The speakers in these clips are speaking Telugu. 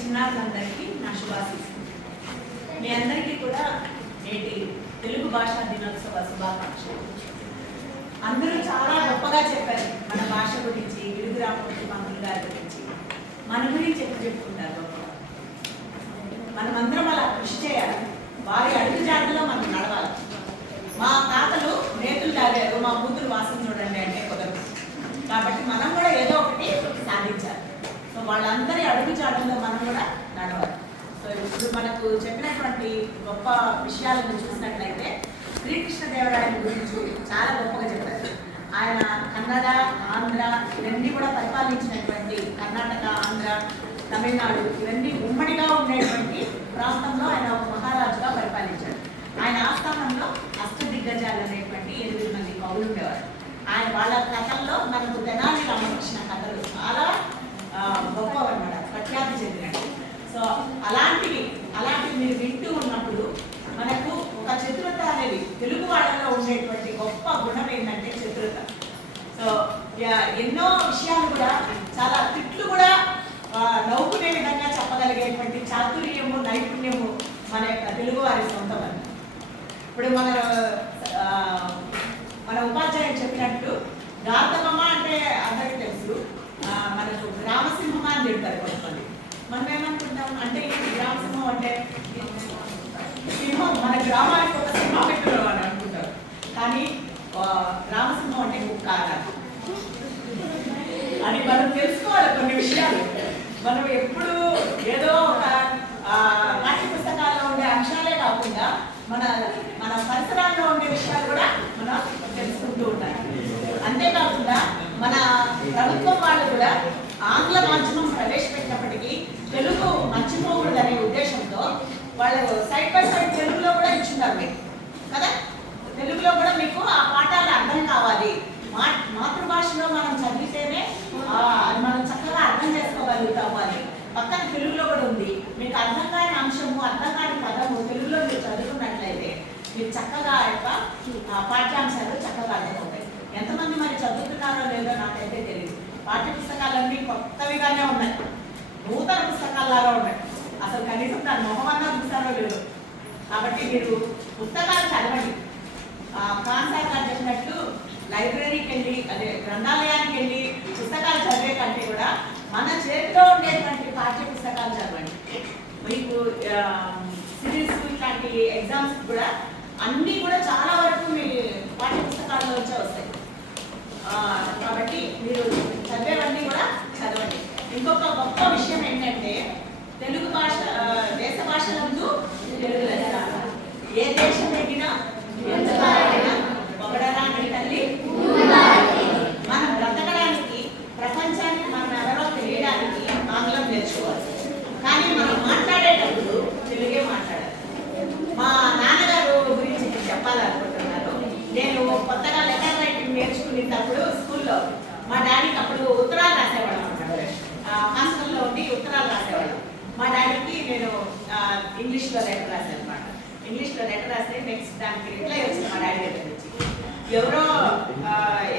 చిన్నారులందరికీ నా శుభాశీస్సులు. మీ అందరికీ కూడా నేటి తెలుగు భాషా దినోత్సవ శుభాకాంక్షలు. అందరూ చాలా గొప్పగా చెప్పారు మన భాష గురించి, విడుగురామూర్తి మంత్రులు గారి గురించి, మన గురించి చెప్పుకుంటారు గొప్పగా. మనమందరం అలా కృషి చేయాలి, వారి అడుగుజాడలో మనం నడవాలి. మా తాతలు నేతులు తాగారు, మా కూతురు వాసన చూడండి అంటే కుదరదు. కాబట్టి మనం కూడా ఏదో ఒకటి సాధించాలి. సో వాళ్ళందరి అడుగుజాడల్లో మనం కూడా నడవాలి. సో ఇప్పుడు మనకు చెప్పినటువంటి గొప్ప విషయాలను చూసినట్లయితే శ్రీకృష్ణదేవరాయల గురించి చాలా గొప్పగా చెప్పారు. ఆయన కన్నడ, ఆంధ్ర ఇవన్నీ కూడా పరిపాలించినటువంటి కర్ణాటక, ఆంధ్ర, తమిళనాడు ఇవన్నీ ఉమ్మడిగా ఉండేటువంటి ప్రాంతంలో ఆయన ఒక మహారాజుగా పరిపాలించాడు. ఆయన ఆస్థానంలో అష్టదిగ్గజాలు అనేటువంటి 8 మంది కవులు ఉండేవారు. ఆయన వాళ్ళ కథల్లో మనకు తెనాలి రామకృష్ణ కథలు చాలా గొప్పవి అన్నమాట, ప్రఖ్యాతి చెందినట్టు. సో అలాంటివి మీరు వింటూ ఉన్నప్పుడు మనకు ఒక చతురత అనేది తెలుగు వాళ్ళలో ఉండేటువంటి గొప్ప గుణం ఏంటంటే చతురత. సో ఎన్నో విషయాలు కూడా చాలా తిట్లు కూడా నవ్వుకునే విధంగా చెప్పగలిగేటువంటి చాతుర్యము, నైపుణ్యము మన యొక్క తెలుగు వారి సొంతమని. ఇప్పుడు మన ఉపాధ్యాయులు చెప్పినట్టు గార్ధమమ్మ అంటే అందరికీ తెలుసు, మనకు గ్రామసింహం అని తిడతారు కొంతమంది. మనం ఏమనుకుంటాం అంటే గ్రామసింహం అంటే సింహం, మన గ్రామానికి ఒక సింహం పెట్టుకున్నాం అని అనుకుంటారు. కానీ గ్రామసింహం అంటే కుక్క అని మనం తెలుసుకోవాలి. కొన్ని విషయాలు మనం ఎప్పుడు ఏదో ఒక పాఠ్య పుస్తకాల్లో ఉండే అంశాలే కాకుండా మన పరిసరాల్లో ఉండే విషయాలు కూడా మనం తెలుసుకుంటూ ఉండాలి. అంతేకాకుండా మన ప్రభుత్వం వాళ్ళు కూడా ఆంగ్ల మాధ్యమం ప్రవేశపెట్టినప్పటికీ తెలుగు మర్చిపోకూడదు అనే ఉద్దేశంతో వాళ్ళు సైడ్ బై సైడ్ తెలుగులో కూడా ఇచ్చున్నారు మీకు కదా. తెలుగులో కూడా మీకు ఆ పాఠాలు అర్థం కావాలి. మాతృభాషలో మనం చదివితేనే అది మనం చక్కగా అర్థం చేసుకోగలుగుతాము అని పక్కన తెలుగులో కూడా ఉంది. మీకు అర్థం కాని అంశము, అర్థం కాని పదము తెలుగులో మీరు చదువుకున్నట్లయితే మీరు చక్కగా యొక్క పాఠ్యాంశాలు చక్కగా అర్థమవుతాయి. ఎంతమంది మరి చదువుతున్నారో లేదో నాకైతే తెలియదు. పాఠ్య పుస్తకాలన్నీ కొత్తవిగానే ఉన్నాయి, నూతన పుస్తకాల్లాగా ఉన్నాయి. అసలు కనీసం దాని మొహమన్నా చూస్తారో లేదు. కాబట్టి మీరు పుస్తకాలు చదవండి. కాన్సార్ గారు చెప్పినట్టు లైబ్రరీకి వెళ్ళి, అదే గ్రంథాలయానికి వెళ్ళి పుస్తకాలు చదివే కంటే కూడా మన చేతిలో ఉండేటువంటి పాఠ్య పుస్తకాలు చదవండి. మీకు సిరీస్ ఇట్లాంటి ఎగ్జామ్స్ కూడా అన్నీ కూడా చాలా వరకు మీ పాఠ్య పుస్తకాల్లో వచ్చే వస్తాయి. కాబట్టి మీరు చదివేవన్నీ కూడా చదవండి. ఇంకొక గొప్ప విషయం ఏంటంటే తెలుగు భాష దేశ భాషలందు తెలుగు లెస్స. ఏ దేశం ఎగినా పొగడరాని తల్లి. మనం బ్రతకడానికి, ప్రపంచానికి మనం ఎవరో తెలియడానికి ఆంగ్లం నేర్చుకోవాలి. కానీ మనం మాట్లాడేటప్పుడు తెలుగే మాట్లాడాలి. మా నాన్నగారు గురించి చెప్పాలనుకుంటున్నారు. నేను కొత్తగా లెటర్ రైటింగ్ నేర్చుకునేటప్పుడు స్కూల్లో మా డాడీకి అప్పుడు ఉత్తరాలు రాసేవాళ్ళం అన్నమాట. హాస్టల్లో ఉండి ఉత్తరాలు రాసేవాళ్ళం. మా డాడీకి నేను ఇంగ్లీష్లో లెటర్ రాశాను అనమాట. ఇంగ్లీష్లో లెటర్ రాస్తే నెక్స్ట్ దానికి రిప్లై వచ్చింది మా డాడీ దగ్గర నుంచి. ఎవరో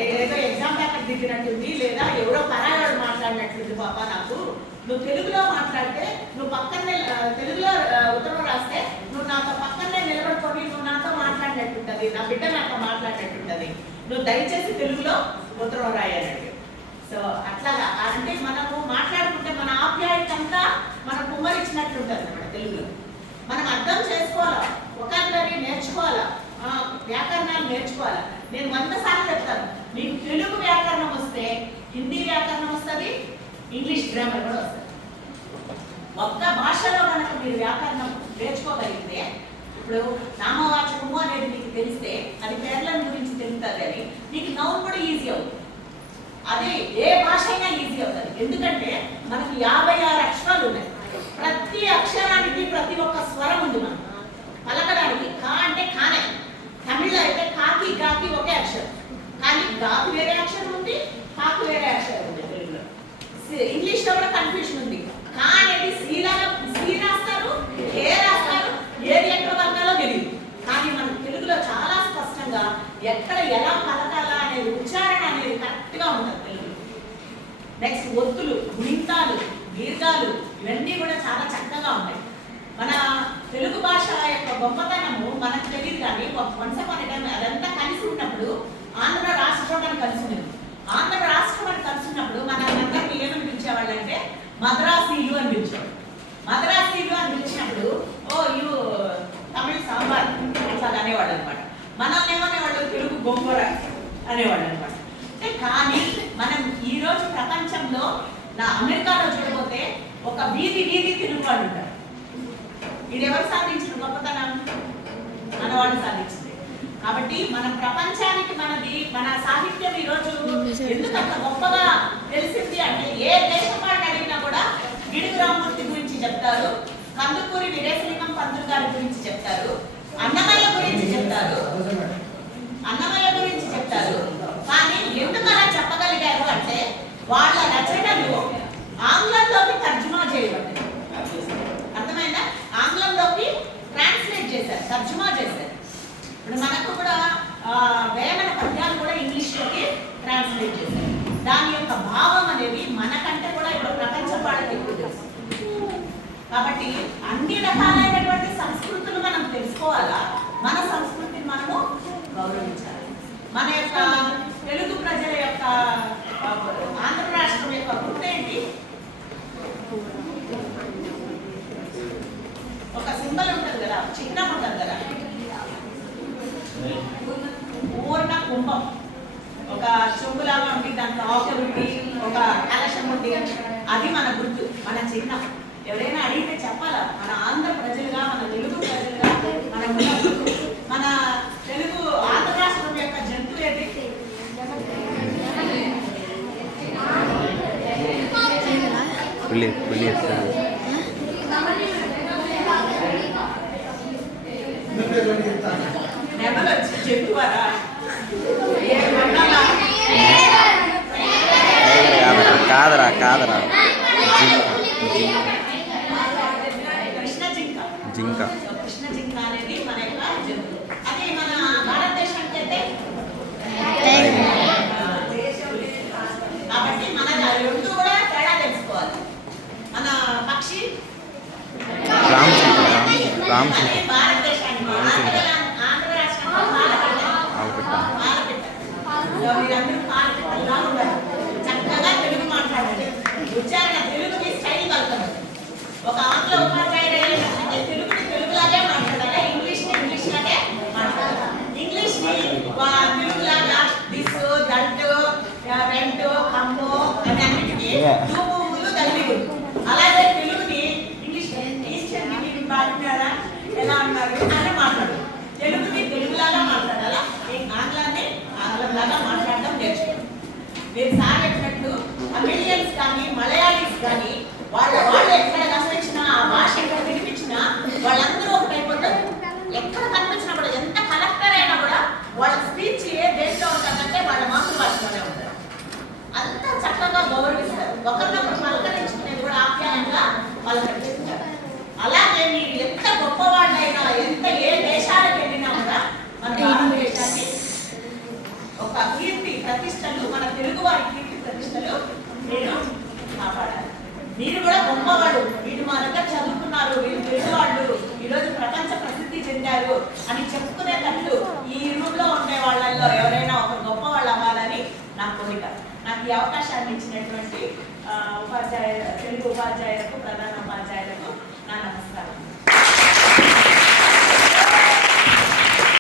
ఏదో ఎగ్జామ్ పేపర్ దిగినట్టుంది, లేదా ఎవరో పరాయాడు మాట్లాడినట్టుంది పాప, నాకు నువ్వు తెలుగులో మాట్లాడితే, నువ్వు పక్కనే తెలుగులో ఉత్తరం రాస్తే నువ్వు నాతో పక్కనే నిలబడుకొని నువ్వు నాతో మాట్లాడినట్టుంటుంది, నా బిడ్డ నాతో మాట్లాడినట్టుంటుంది, నువ్వు దయచేసి తెలుగులో ఉత్తరం రాయాలండి. సో అట్లాగా అంటే మనము మాట్లాడుకుంటే మన ఆప్యాయత అంతా మన కుమ్మరిచ్చినట్లుంటుంది అన్నమాట. తెలుగులో మనం అర్థం చేసుకోవాలా, వొకాబులరీ నేర్చుకోవాలా, వ్యాకరణాలు నేర్చుకోవాలా. నేను 100 సార్లు చెప్తాను, మీకు తెలుగు వ్యాకరణం వస్తే హిందీ వ్యాకరణం వస్తుంది, ఇంగ్లీష్ గ్రామర్ కూడా వస్తుంది. ఒక్క భాషలో కనుక మీరు వ్యాకరణం నేర్చుకోగలిగితే, ఇప్పుడు నామవాచకము అనేది మీకు తెలిస్తే అది పేర్ల గురించి తెలుస్తుంది, అని మీకు నౌన్ కూడా ఈజీ అవుతుంది. అది ఏ భాష అయినా ఈజీ అవుతుంది. ఎందుకంటే మనకు 56 అక్షరాలు ఉన్నాయి. ప్రతి అక్షరానికి ప్రతి ఒక్క స్వరం ఉంది. మనం పలకడానికి కా అంటే కానే, తమిళ్లో అయితే కాకి గాకి ఒకే అక్షరం, కానీ గాకి వేరే అక్షరం ఉంది, కాకు వేరే అక్షరం ఉంది. తెలుగులో ఇంగ్లీష్లో కూడా కన్ఫ్యూషన్ ఉంది. కా అనేది సీ రాస్తారు, ఏ రాస్తారు, ఏది ఎక్కడ పలకాలో తెలియదు. కానీ మనకు తెలుగులో చాలా స్పష్టంగా ఎక్కడ ఎలా పలకాలా అనేది ఉచ్చారణ అనేది కరెక్ట్గా ఉంటుంది తెలుగులో. నెక్స్ట్ ఒత్తులు, గుణింతాలు, దీర్ఘాలు ఇవన్నీ కూడా కూడా చాలా చక్కగా ఉన్నాయి. మన తెలుగు భాష యొక్క గొప్పతనము మనకు తెలియదు, కానీ వన్స్ అపాన్ ఎ టైం అదంతా కలిసి ఉన్నప్పుడు ఆంధ్ర రాష్ట్రం అని కలిసి ఉంది. ఆంధ్ర రాష్ట్రం అని కలిసి ఉన్నప్పుడు మన అందరినీ ఏమని పిలిచేవాళ్ళు అంటే మద్రాసీలు అని పిలిచేవాళ్ళు. మద్రాసీలు అని పిలిచినప్పుడు ఓ యూ తమిళ సాంబార్ అట్లా అనేవాళ్ళు అనమాట. మనల్ని ఏమనేవాళ్ళు తెలుగు గొంగూర అనేవాళ్ళు అనమాట. అంటే కానీ మనం ఈరోజు ప్రపంచంలో అమెరికాలో చూడబోతే ఒక వీధి తిరుగు వాళ్ళు ఉంటారు. ఇది ఎవరు సాధించిన గొప్పతనం? మన వాళ్ళు సాధించింది. కాబట్టి మన ప్రపంచానికి మన సాహిత్యం ఈరోజు ఎందుకు అంత గొప్పగా తెలిసింది అంటే ఏ దేశం వాళ్ళని అడిగినా కూడా గిడుగు రామమూర్తి గురించి చెప్తారు, కందుకూరి వీరేశలింగం పంతులు గారి గురించి చెప్తారు, అన్నమయ్య గురించి చెప్తారు. కానీ ఎందుకు అలా చెప్పగలిగారు అంటే వాళ్ళ రచనలు ఆంగ్లంలోకి తర్జుమా చేయబడ్డాయి. అర్థమైందా? ఆంగ్లంలోకి ట్రాన్స్లేట్ చేశారు, తర్జుమా చేశారు. ఇప్పుడు మనకు కూడా వేమన పద్యాలు కూడా ఇంగ్లీష్లోకి ట్రాన్స్లేట్ చేశారు. దాని యొక్క భావం అనేది మనకంటే కూడా ఇప్పుడు ప్రపంచం వాళ్ళకి ఎక్కువ తెలుసు. కాబట్టి అన్ని రకాలైనటువంటి సంస్కృతులు మనం తెలుసుకోవాలా, మన సంస్కృతిని మనము గౌరవించాలి. మన యొక్క తెలుగు ప్రజల యొక్క ఆంధ్ర రాష్ట్రం యొక్క గుర్తు ఏంటి? ఒక సింబల్ ఉంటుంది కదా, చిహ్నం ఉంటుంది కదా, పూర్ణ కుంభం. ఒక చెంబులాగా ఉండి దాంట్లో ఆకు ఉండి ఒక కలశం ఉండి, అది మన గుర్తు, మన చిహ్నం. ఎవరైనా అడిగితే చెప్పాలా, మన ఆంధ్ర ప్రజలుగా, మన తెలుగు ప్రజలుగా మన మన తెలుగు ఆంధ్ర రాష్ట్రం యొక్క జంతువు ఏది? నెమలు వచ్చి జంతువారా? కాదరా జింక. కృష్ణ జింక అనేది మన యొక్క జంతువు. అది మన భారతదేశానికి అయితే కాబట్టి మన రెండు కూడా తేడా తెలుసుకోవాలి. మన పక్షి భారతదేశానికి ఆంధ్ర రాష్ట్రానికి మీరందరూ పాలపిట్టలా ఉండాలి. చక్కగా తెలుగు మాట్లాడాలి. ఉచ్చారణ తెలుగుని స్టైల్ కలుగుతుంది. ఒక ఆంగ్ల ఉపాధ్యాయుడు తెలుగుని తెలుగులాగే మాట్లాడాలి, ఇంగ్లీష్ లాగే మాట్లాడాలి. ఇంగ్లీష్ ని తెలుగులాగా దిస్, దట్, వెంట్, కమ్ము అని అన్నిటికీ తూములు తల్లిలు. అలాగే తెలుగుని ఇంగ్లీష్ బాగున్నారా, ఎలా ఉన్నారు అని మాట్లాడు. తెలుగుని తెలుగులాగా మాట్లాడాలా, ఆంగ్లాన్ని ఆంగ్లంలాగా మాట్లాడడం నేర్చుకోండి. మీరు సార్ చెప్పినట్టు అమెరికన్స్ కానీ మలయాళీస్ కానీ వాళ్ళు ఎక్కడ కనిపించినా, ఆ భాష ఎక్కడ వినిపించినా వాళ్ళందరూ ఒకటైపోతారు. ఎక్కడ కనిపించినా కూడా ఎంత కలెక్టర్ అయినా కూడా వాళ్ళ స్పీచ్ ఏ దేంట్లో ఉంటుందంటే వాళ్ళ మాతృభాషలోనే ఉంటారు. అంత చక్కగా గౌరవిస్తారు. ఒకరినొకరు పలకరించుకునేది కూడా ఆప్యాయంగా పలకరిస్తారు. అలాగే మీరు ఎంత గొప్పవాళ్ళైనా, ఎంత ఏ దేశాలకు వెళ్ళినా కూడా మన భారతదేశాన్ని ఒక కీర్తి ప్రతిష్టలు, మన తెలుగు వారి కీర్తి ప్రతిష్టలు మీరు కాపాడాలి. మీరు కూడా గొప్పవాడు, వీళ్ళు మా దగ్గర చదువుకున్నారు, వీళ్ళు తెలుగువాళ్ళు, ఈరోజు ప్రపంచ ప్రసిద్ధి చెందారు అని చెప్పుకునేటట్లు ఈ రూమ్లో ఉండే వాళ్ళల్లో ఎవరైనా ఒక గొప్ప వాళ్ళు అవ్వాలని నా కోరిక. నాకు ఈ అవకాశాన్ని ఇచ్చినటువంటి తెలుగు ఉపాధ్యాయులకు ప్రధాన